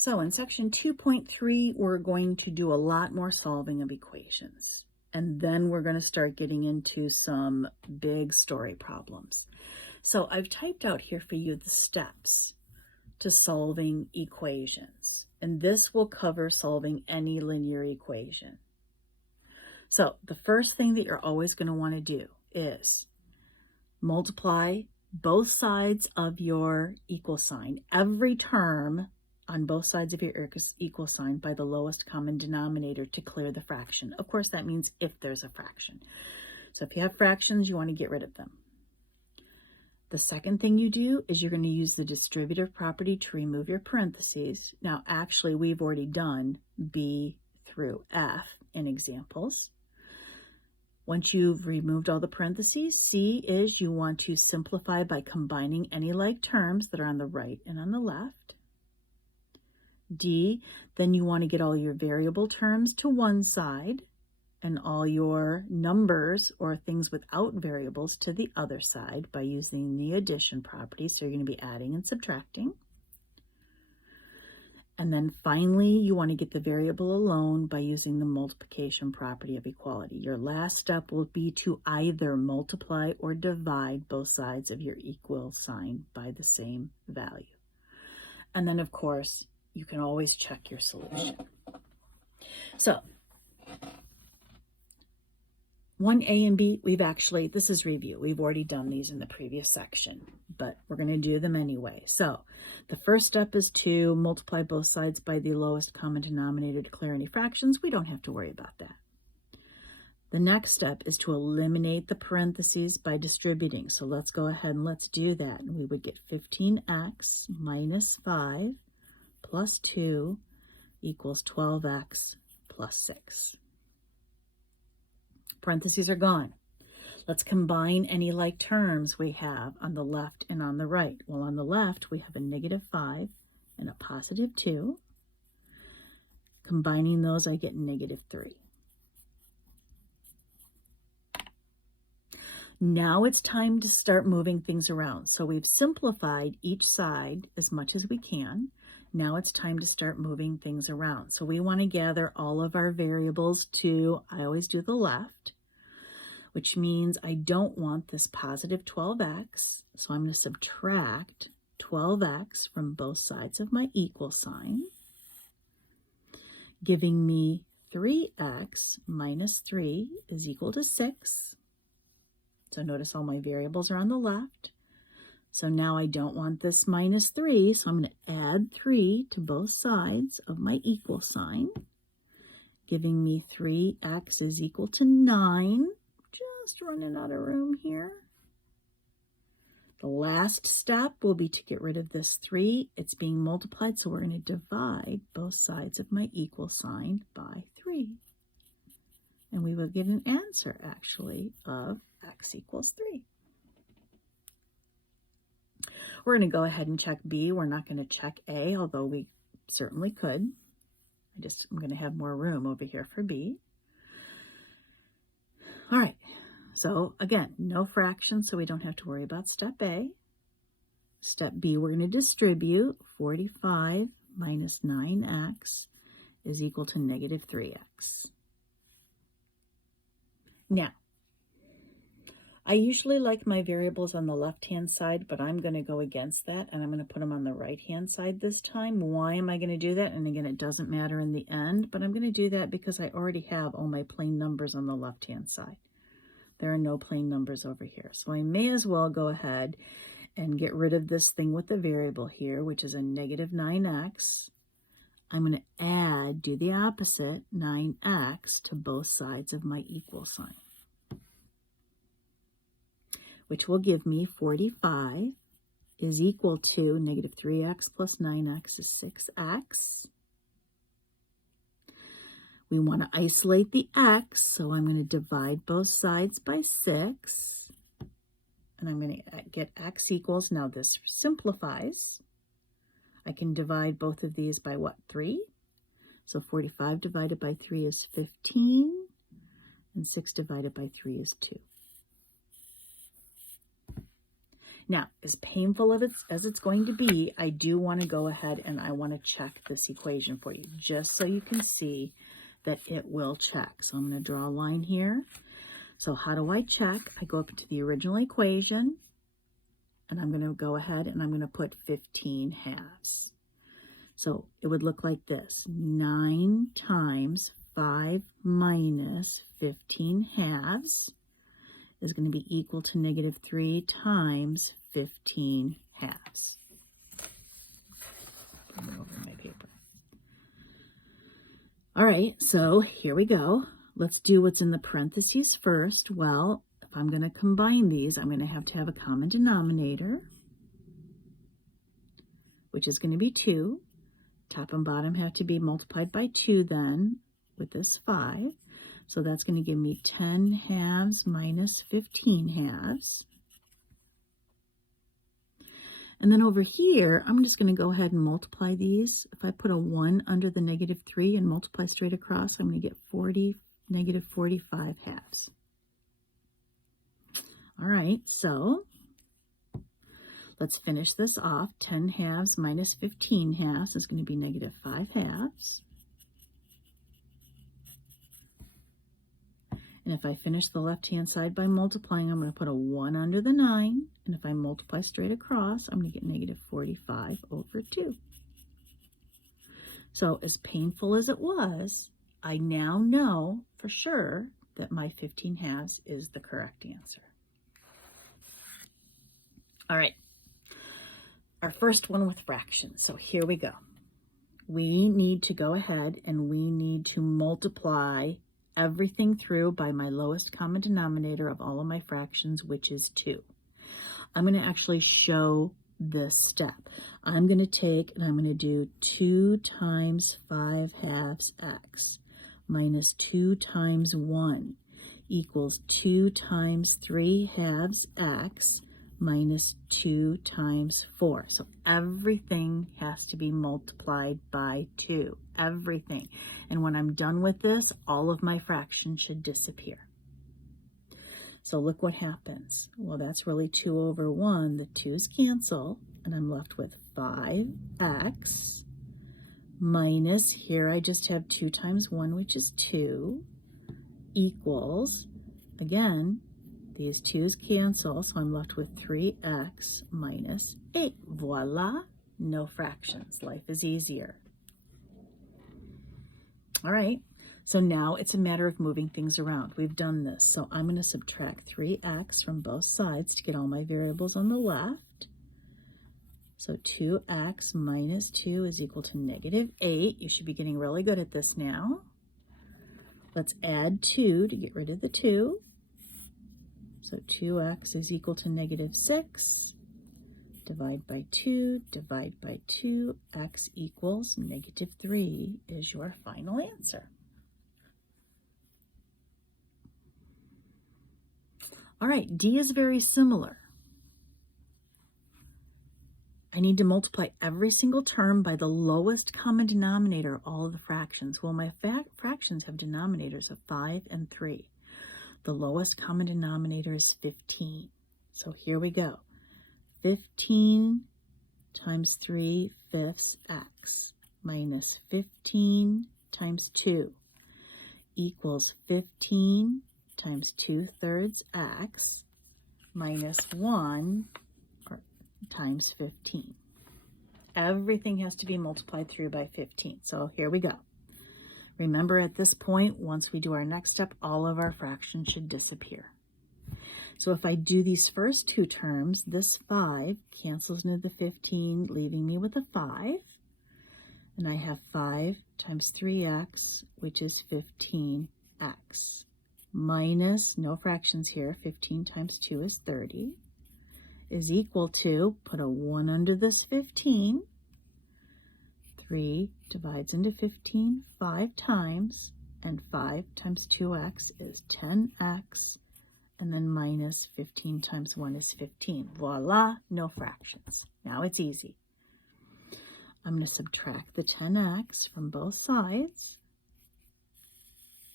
So in section 2.3, we're going to do a lot more solving of equations. And then we're going to start getting into some big story problems. So I've typed out here for you the steps to solving equations. And this will cover solving any linear equation. So the first thing that you're always going to want to do is multiply both sides of your equal sign, every term on both sides of your equal sign, by the lowest common denominator to clear the fraction. Of course, that means if there's a fraction. So if you have fractions, you want to get rid of them. The second thing you do is you're going to use the distributive property to remove your parentheses. Now, actually, we've already done B through F in examples. Once you've removed all the parentheses, C is you want to simplify by combining any like terms that are on the right and on the left. D, then you want to get all your variable terms to one side and all your numbers or things without variables to the other side by using the addition property. So you're going to be adding and subtracting. And then finally, you want to get the variable alone by using the multiplication property of equality. Your last step will be to either multiply or divide both sides of your equal sign by the same value. And then, of course, you can always check your solution. So 1A and B, this is review. We've already done these in the previous section, but we're going to do them anyway. So the first step is to multiply both sides by the lowest common denominator to clear any fractions. We don't have to worry about that. The next step is to eliminate the parentheses by distributing. So let's go ahead and let's do that. And we would get 15x minus 5 plus 2 equals 12x plus 6. Parentheses are gone. Let's combine any like terms we have on the left and on the right. Well, on the left, we have a negative 5 and a positive 2. Combining those, I get negative 3. Now it's time to start moving things around. So we've simplified each side as much as we can. Now it's time to start moving things around. So we want to gather all of our variables to, I always do the left, which means I don't want this positive 12x. So I'm going to subtract 12x from both sides of my equal sign, giving me 3x minus 3 is equal to 6. So notice all my variables are on the left. So now I don't want this minus 3, so I'm going to add 3 to both sides of my equal sign, giving me 3x is equal to 9. Just running out of room here. The last step will be to get rid of this 3. It's being multiplied, so we're going to divide both sides of my equal sign by 3. And we will get an answer, actually, of x equals 3. We're going to go ahead and check B. We're not going to check A, although we certainly could. I'm going to have more room over here for B. All right. So again, no fractions, so we don't have to worry about step A. Step B, we're going to distribute. 45 minus 9x is equal to negative 3x. Now, I usually like my variables on the left-hand side, but I'm going to go against that, and I'm going to put them on the right-hand side this time. Why am I going to do that? And again, it doesn't matter in the end, but I'm going to do that because I already have all my plain numbers on the left-hand side. There are no plain numbers over here. So I may as well go ahead and get rid of this thing with the variable here, which is a negative 9x. I'm going to do the opposite, 9x, to both sides of my equal sign, which will give me 45 is equal to negative 3x plus 9x is 6x. We want to isolate the x, so I'm going to divide both sides by 6. And I'm going to get x equals, now this simplifies. I can divide both of these by what, 3? So 45 divided by 3 is 15, and 6 divided by 3 is 2. Now, as painful as it's going to be, I do want to go ahead and I want to check this equation for you, just so you can see that it will check. So I'm going to draw a line here. So how do I check? I go up to the original equation, and I'm going to go ahead and I'm going to put 15 halves. So it would look like this. 9 times 5 minus 15 halves is going to be equal to -3 times 15 halves. Put it over my paper. All right, so here we go. Let's do what's in the parentheses first. Well, if I'm going to combine these, I'm going to have a common denominator, which is going to be 2. Top and bottom have to be multiplied by 2 then with this 5. So that's going to give me 10 halves minus 15 halves. And then over here, I'm just going to go ahead and multiply these. If I put a 1 under the -3 and multiply straight across, I'm going to get -45 halves. All right, so let's finish this off. 10 halves minus 15 halves is going to be -5 halves. And if I finish the left-hand side by multiplying, I'm going to put a 1 under the 9. And if I multiply straight across, I'm going to get -45 over 2. So as painful as it was, I now know for sure that my 15 halves is the correct answer. All right, our first one with fractions. So here we go. We need to go ahead and we need to multiply everything through by my lowest common denominator of all of my fractions, which is 2. I'm going to actually show this step. I'm going to take and I'm going to do 2 times 5 halves x minus 2 times 1 equals 2 times 3 halves x minus 2 times 4. So everything has to be multiplied by 2. Everything. And when I'm done with this, all of my fractions should disappear. So look what happens. Well, that's really 2 over 1. The 2's cancel, and I'm left with 5x minus, here I just have 2 times 1, which is 2, equals, again, these 2's cancel, so I'm left with 3x minus 8. Voila, no fractions. Life is easier. All right, so now it's a matter of moving things around. We've done this, so I'm going to subtract 3x from both sides to get all my variables on the left. So 2x minus 2 is equal to -8. You should be getting really good at this now. Let's add 2 to get rid of the 2. So 2x is equal to -6. Divide by 2, divide by 2, x equals -3 is your final answer. All right, D is very similar. I need to multiply every single term by the lowest common denominator of all of the fractions. Well, my fractions have denominators of 5 and 3. The lowest common denominator is 15. So here we go. 15 times 3/5 x minus 15 times 2 equals 15 times 2/3 x minus 1 times 15. Everything has to be multiplied through by 15. So here we go. Remember, at this point, once we do our next step, all of our fractions should disappear. So if I do these first 2 terms, this 5 cancels into the 15, leaving me with a 5. And I have 5 times 3x, which is 15x, minus, no fractions here, 15 times 2 is 30, is equal to, put a 1 under this 15, 3 divides into 15 5 times, and 5 times 2x is 10x, and then minus 15 times 1 is 15. Voila, no fractions. Now it's easy. I'm going to subtract the 10x from both sides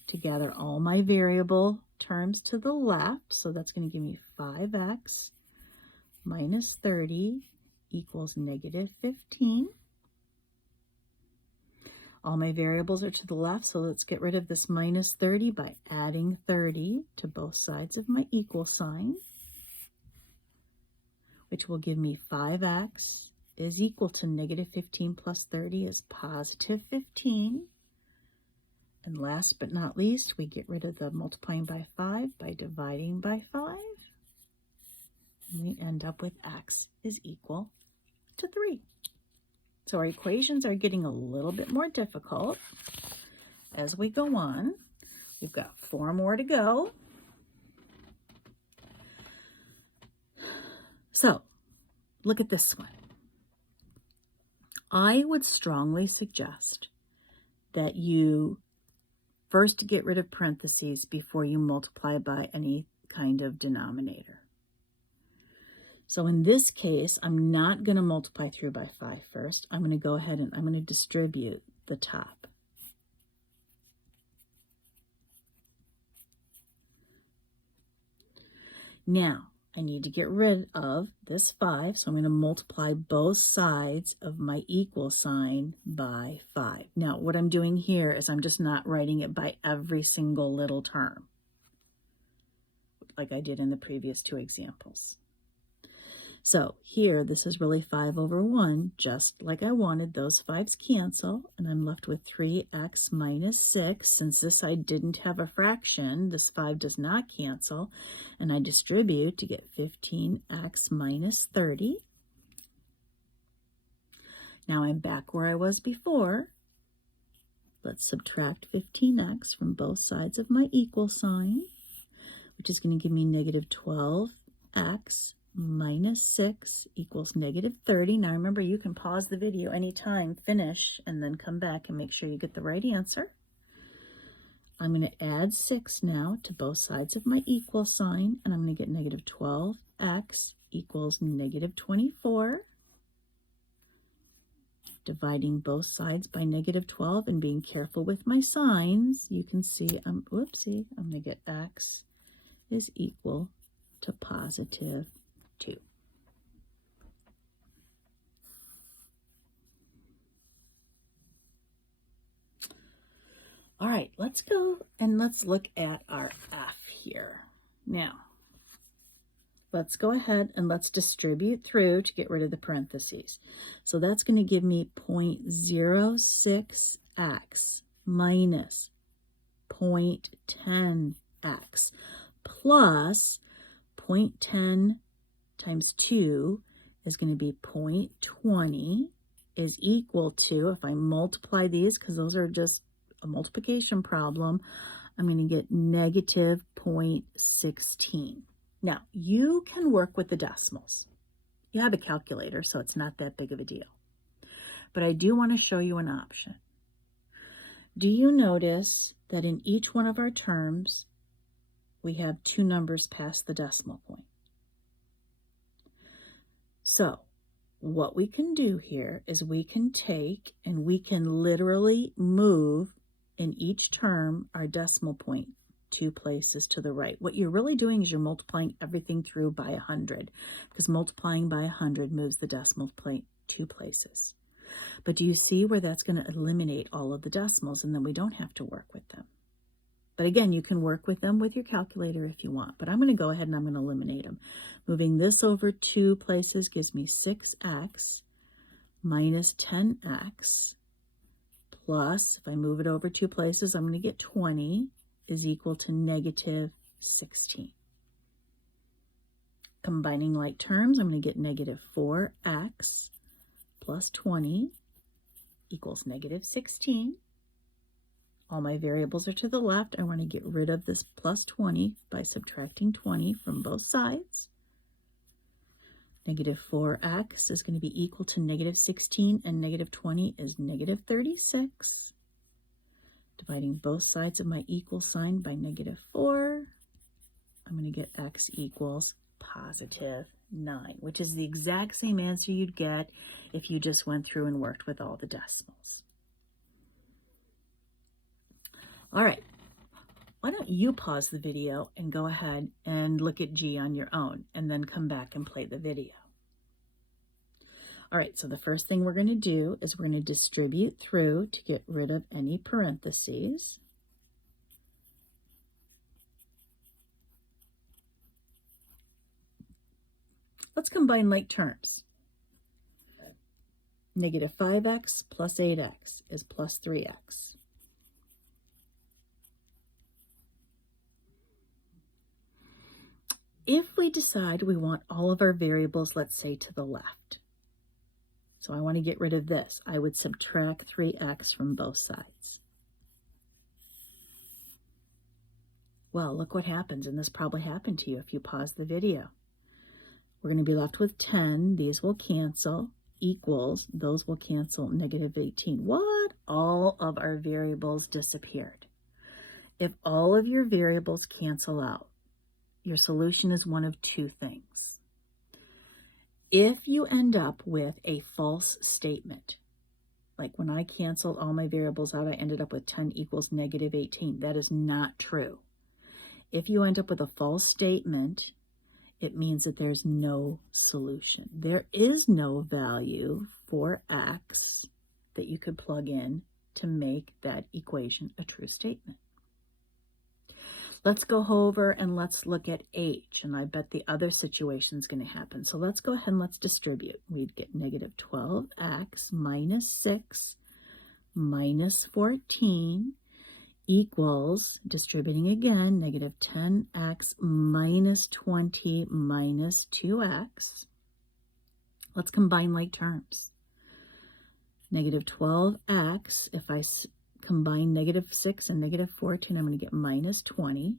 to gather all my variable terms to the left. So that's going to give me 5x minus 30 equals negative 15. All my variables are to the left, so let's get rid of this minus 30 by adding 30 to both sides of my equal sign, which will give me 5x is equal to negative 15 plus 30 is positive 15. And last but not least, we get rid of the multiplying by 5 by dividing by 5. And we end up with x is equal to 3. So our equations are getting a little bit more difficult as we go on. We've got 4 more to go. So look at this one. I would strongly suggest that you first get rid of parentheses before you multiply by any kind of denominator. So in this case, I'm not going to multiply through by 5 first. I'm going to go ahead and I'm going to distribute the top. Now, I need to get rid of this 5, so I'm going to multiply both sides of my equal sign by 5. Now, what I'm doing here is I'm just not writing it by every single little term, like I did in the previous 2 examples. So here, this is really 5 over 1, just like I wanted. Those 5's cancel, and I'm left with 3x minus 6. Since this side didn't have a fraction, this 5 does not cancel, and I distribute to get 15x minus 30. Now I'm back where I was before. Let's subtract 15x from both sides of my equal sign, which is going to give me negative 12x minus 6 equals negative 30. Now remember, you can pause the video anytime, finish, and then come back and make sure you get the right answer. I'm going to add 6 now to both sides of my equal sign, and I'm going to get negative 12x equals negative 24. Dividing both sides by negative 12 and being careful with my signs, you can see, I'm going to get x is equal to positive 2. All right, let's go and let's look at our f here. Now, let's go ahead and let's distribute through to get rid of the parentheses. So that's going to give me 0.06x minus 0.10x plus 0.10 times 2 is going to be 0.20 is equal to, if I multiply these, because those are just a multiplication problem, I'm going to get negative 0.16. Now, you can work with the decimals. You have a calculator, so it's not that big of a deal. But I do want to show you an option. Do you notice that in each one of our terms, we have 2 numbers past the decimal point? So what we can do here is we can take and we can literally move in each term our decimal point 2 places to the right. What you're really doing is you're multiplying everything through by 100, because multiplying by 100 moves the decimal point 2 places. But do you see where that's going to eliminate all of the decimals, and then we don't have to work with them? But again, you can work with them with your calculator if you want, but I'm going to go ahead and I'm going to eliminate them. Moving this over 2 places gives me 6x minus 10x plus, if I move it over 2 places, I'm going to get 20 is equal to negative 16. Combining like terms, I'm going to get negative 4x plus 20 equals negative 16. All my variables are to the left. I want to get rid of this plus 20 by subtracting 20 from both sides. Negative 4x is going to be equal to negative 16, and negative 20 is negative 36. Dividing both sides of my equal sign by negative 4, I'm going to get x equals positive 9, which is the exact same answer you'd get if you just went through and worked with all the decimals. All right, why don't you pause the video and go ahead and look at G on your own and then come back and play the video. All right, so the first thing we're going to do is we're going to distribute through to get rid of any parentheses. Let's combine like terms. Negative 5x plus 8x is plus 3x. If we decide we want all of our variables, let's say, to the left, so I want to get rid of this, I would subtract 3x from both sides. Well, look what happens, and this probably happened to you if you pause the video. We're going to be left with 10. These will cancel. Equals, those will cancel, negative 18. What? All of our variables disappeared. If all of your variables cancel out, your solution is one of two things. If you end up with a false statement, like when I canceled all my variables out, I ended up with 10 equals negative 18. That is not true. If you end up with a false statement, it means that there's no solution. There is no value for x that you could plug in to make that equation a true statement. Let's go over and let's look at h, and I bet the other situation is going to happen. So let's go ahead and let's distribute. We'd get negative 12x minus 6 minus 14 equals, distributing again, negative 10x minus 20 minus 2x. Let's combine like terms. Negative 12x, if I combine negative 6 and negative 14, I'm going to get minus 20,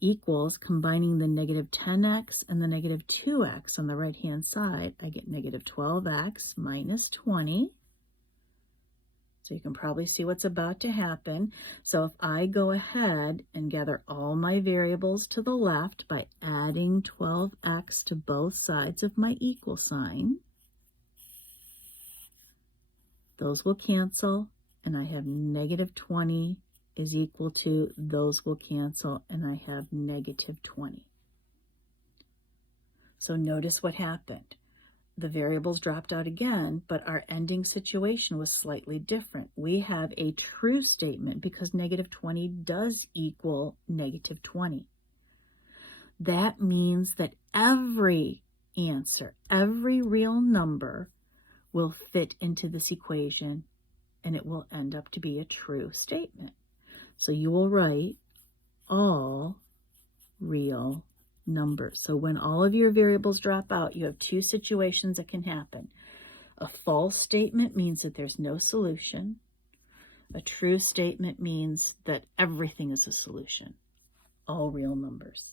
equals, combining the negative 10x and the negative 2x on the right-hand side, I get negative 12x minus 20. So you can probably see what's about to happen. So if I go ahead and gather all my variables to the left by adding 12x to both sides of my equal sign, those will cancel, and I have negative 20 is equal to, those will cancel, and I have negative 20. So notice what happened. The variables dropped out again, but our ending situation was slightly different. We have a true statement because negative 20 does equal negative 20. That means that every answer, every real number will fit into this equation, and it will end up to be a true statement. So you will write all real numbers. So when all of your variables drop out, you have two situations that can happen. A false statement means that there's no solution. A true statement means that everything is a solution. All real numbers.